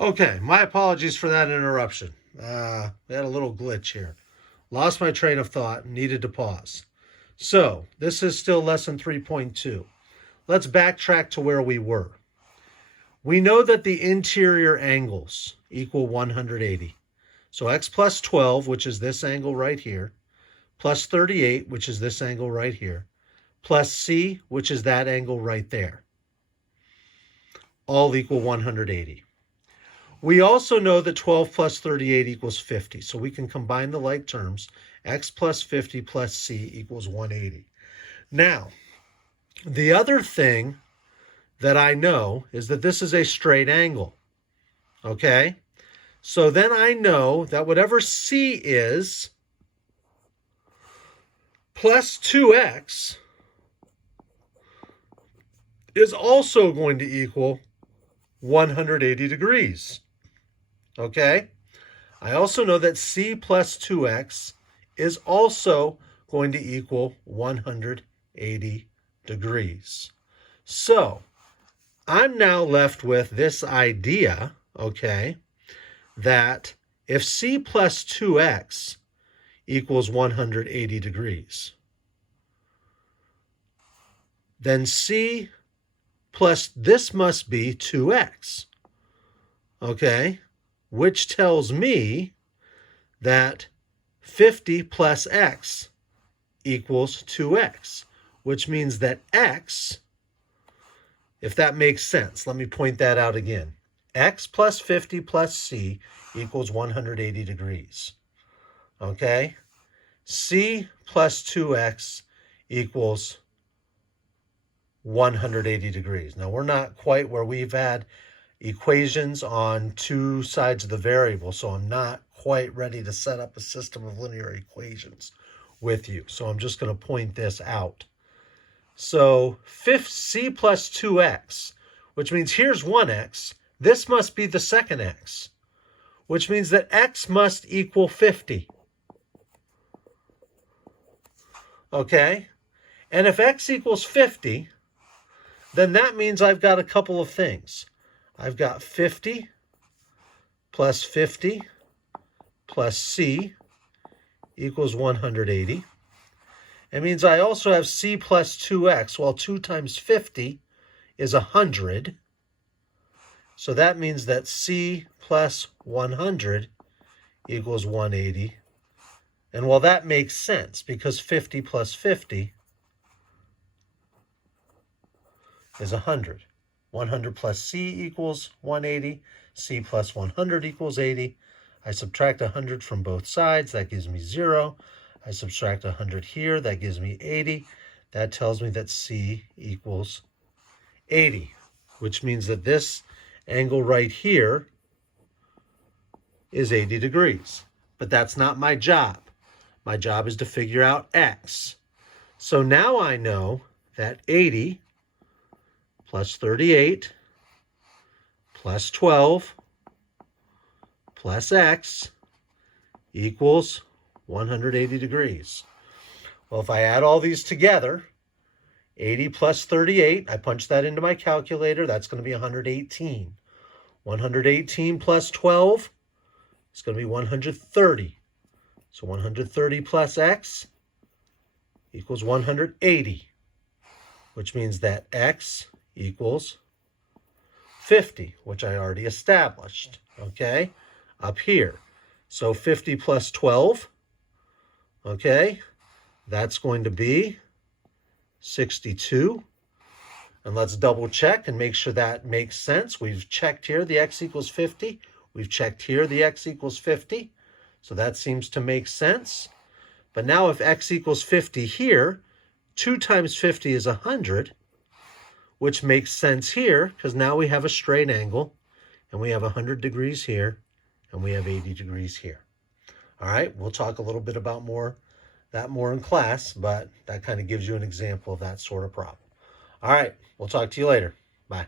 Okay, my apologies for that interruption. We had a little glitch here. Lost my train of thought, needed to pause. So, this is still lesson 3.2. Let's backtrack to where we were. We know that the interior angles equal 180. So x plus 12, which is this angle right here, plus 38, which is this angle right here, plus c, which is that angle right there, all equal 180. We also know that 12 plus 38 equals 50, so we can combine the like terms. X plus 50 plus c equals 180. Now, the other thing that I know is that this is a straight angle, okay? So then I know that whatever c is plus 2x is also going to equal 180 degrees. Okay? I also know that c plus 2x is also going to equal 180 degrees. So, I'm now left with this idea, okay, that if c plus 2x equals 180 degrees, then c plus this must be 2x, okay? Which tells me that 50 plus x equals 2x, which means that x, if that makes sense, let me point that out again. X plus 50 plus c equals 180 degrees, okay? C plus 2x equals 180 degrees. Now, we're not quite where we've had equations on two sides of the variable, so I'm not quite ready to set up a system of linear equations with you. So I'm just going to point this out. So c plus 2x, which means here's 1x. This must be the second x, which means that x must equal 50. Okay? And if x equals 50, then that means I've got a couple of things. I've got 50 plus c equals 180. It means I also have c plus 2x. Well, 2 times 50 is 100. So that means that c plus 100 equals 180. And well, that makes sense because 50 plus 50 is 100. 100 plus c equals 180. C plus 100 equals 80. I subtract 100 from both sides. That gives me 0. I subtract 100 here. That gives me 80. That tells me that c equals 80, which means that this angle right here is 80 degrees. But that's not my job. My job is to figure out x. So now I know that 80 plus 38 plus 12 plus x equals 180 degrees. Well, if I add all these together, 80 plus 38, I punch that into my calculator, that's going to be 118. 118 plus 12 is going to be 130. So 130 plus x equals 180, which means that x equals 50, which I already established, okay, up here. So 50 plus 12, okay, that's going to be 62. And let's double check and make sure that makes sense. We've checked here the x equals 50. We've checked here the x equals 50. So that seems to make sense. But now if x equals 50 here, 2 times 50 is 100, which makes sense here because now we have a straight angle and we have 100 degrees here and we have 80 degrees here. All right, we'll talk a little bit about that more in class, but that kind of gives you an example of that sort of problem. All right, we'll talk to you later. Bye.